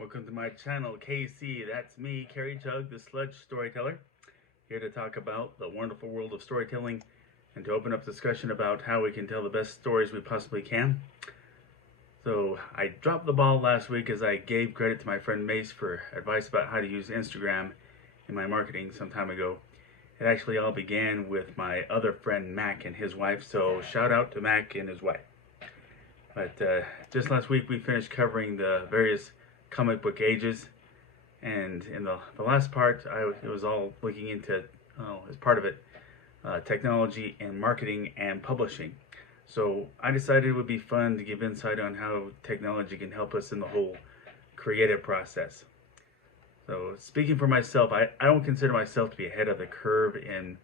Welcome to my channel, KC. That's me, Carrie Chug, the Sludge Storyteller, here to talk about the wonderful world of storytelling and to open up discussion about how we can tell the best stories we possibly can. So I dropped the ball last week as I gave credit to my friend Mace for advice about how to use Instagram in my marketing some time ago. It actually all began with my other friend Mac and his wife, so shout out to Mac and his wife. But just last week we finished covering the various comic book ages, and in the last part it was all looking into, as part of it, technology and marketing and publishing. So I decided it would be fun to give insight on how technology can help us in the whole creative process. So speaking for myself, I don't consider myself to be ahead of the curve in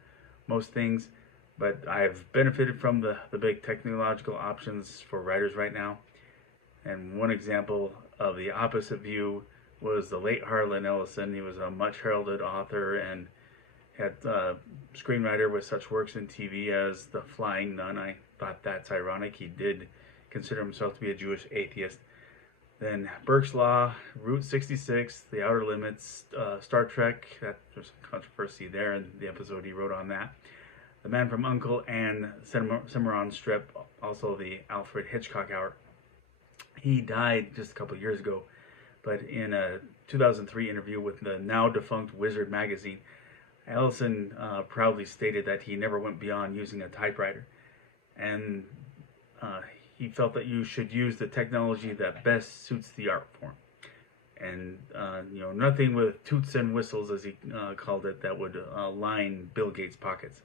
most things, but I've benefited from the big technological options for writers right now. And one example of the opposite view was the late Harlan Ellison. He was a much heralded author and had screenwriter with such works in TV as The Flying Nun. I thought that's ironic. He did consider himself to be a Jewish atheist. Then Burke's Law, Route 66, The Outer Limits, Star Trek. That there's some controversy there in the episode he wrote on that. The Man from U.N.C.L.E. and Cimarron Strip, also the Alfred Hitchcock Hour. He died just a couple of years ago, but in a 2003 interview with the now defunct Wizard magazine, Ellison proudly stated that he never went beyond using a typewriter, and he felt that you should use the technology that best suits the art form, and nothing with toots and whistles, as he called it, that would line Bill Gates' pockets.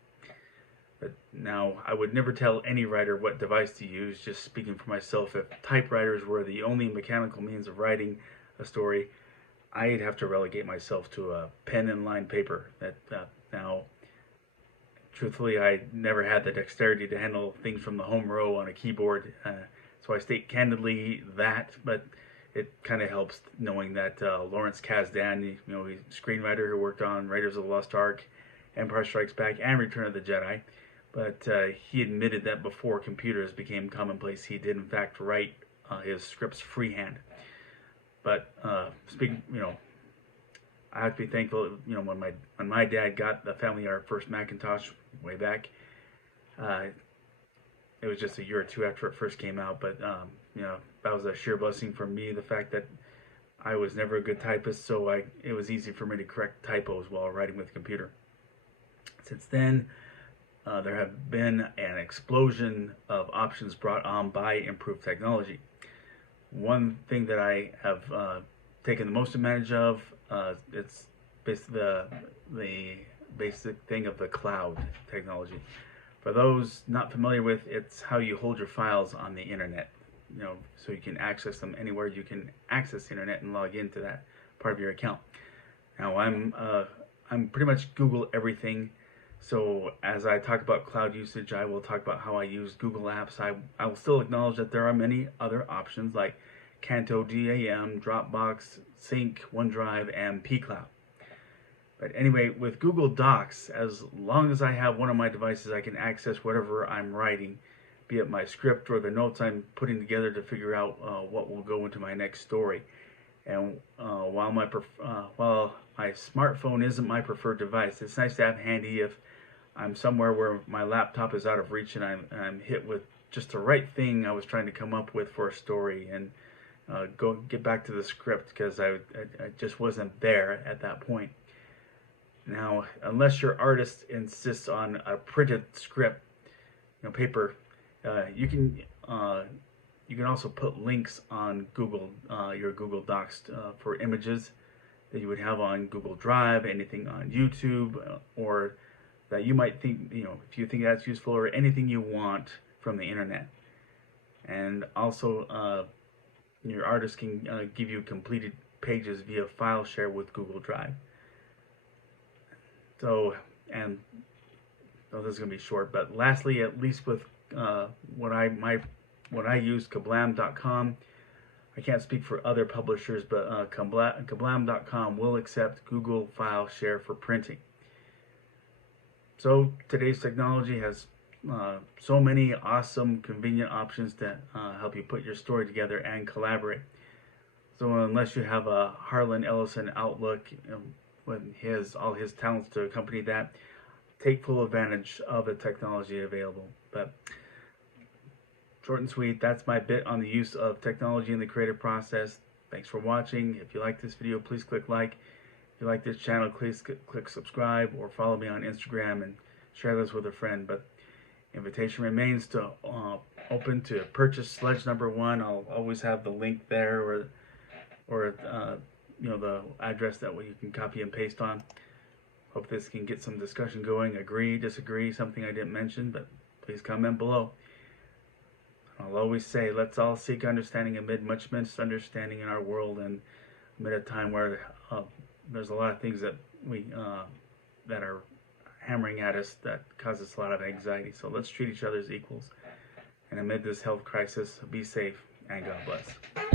But now, I would never tell any writer what device to use. Just speaking for myself, if typewriters were the only mechanical means of writing a story, I'd have to relegate myself to a pen and line paper. Now, truthfully, I never had the dexterity to handle things from the home row on a keyboard, so I state candidly that, but it kind of helps knowing that Lawrence Kasdan, screenwriter who worked on Raiders of the Lost Ark, Empire Strikes Back, and Return of the Jedi, but he admitted that before computers became commonplace, he did in fact write his scripts freehand. But speaking, I have to be thankful. When my dad got the family our first Macintosh way back, it was just a year or two after it first came out. But that was a sheer blessing for me. The fact that I was never a good typist, so it was easy for me to correct typos while writing with a computer. Since then, there have been an explosion of options brought on by improved technology. One thing that I have taken the most advantage of, it's basically the basic thing of the cloud technology. For those not familiar with, it's how you hold your files on the internet, so you can access them anywhere you can access the internet and log into that part of your account. Now I'm pretty much Google everything. So as I talk about cloud usage, I will talk about how I use Google Apps. I will still acknowledge that there are many other options like Canto DAM, Dropbox, Sync, OneDrive, and pCloud. But anyway, with Google Docs, as long as I have one of my devices, I can access whatever I'm writing, be it my script or the notes I'm putting together to figure out what will go into my next story. And while my smartphone isn't my preferred device, it's nice to have handy if I'm somewhere where my laptop is out of reach and I'm hit with just the right thing I was trying to come up with for a story, and get back to the script because I just wasn't there at that point. Now, unless your artist insists on a printed script, paper, you can also put links on your Google Docs for images that you would have on Google Drive, anything on YouTube, or that you might think, if you think that's useful, or anything you want from the internet. And also, your artist can give you completed pages via file share with Google Drive. So, this is going to be short, but lastly, at least with what I use, Kablam.com. I can't speak for other publishers, but Kablam.com will accept Google File Share for printing. So today's technology has so many awesome, convenient options to help you put your story together and collaborate. So unless you have a Harlan Ellison outlook, with all his talents to accompany that, take full advantage of the technology available. But short and sweet, that's my bit on the use of technology in the creative process. Thanks for watching. If you like this video, please click like. If you like this channel, please click subscribe or follow me on Instagram and share this with a friend. But invitation remains to open to purchase Sledge number 1. I'll always have the link there, or the address that way you can copy and paste on. Hope this can get some discussion going. Agree, disagree, something I didn't mention, but please comment below. I'll always say, let's all seek understanding amid much misunderstanding in our world, and amid a time where there's a lot of things that that are hammering at us that cause us a lot of anxiety. So let's treat each other as equals. And amid this health crisis, be safe and God bless.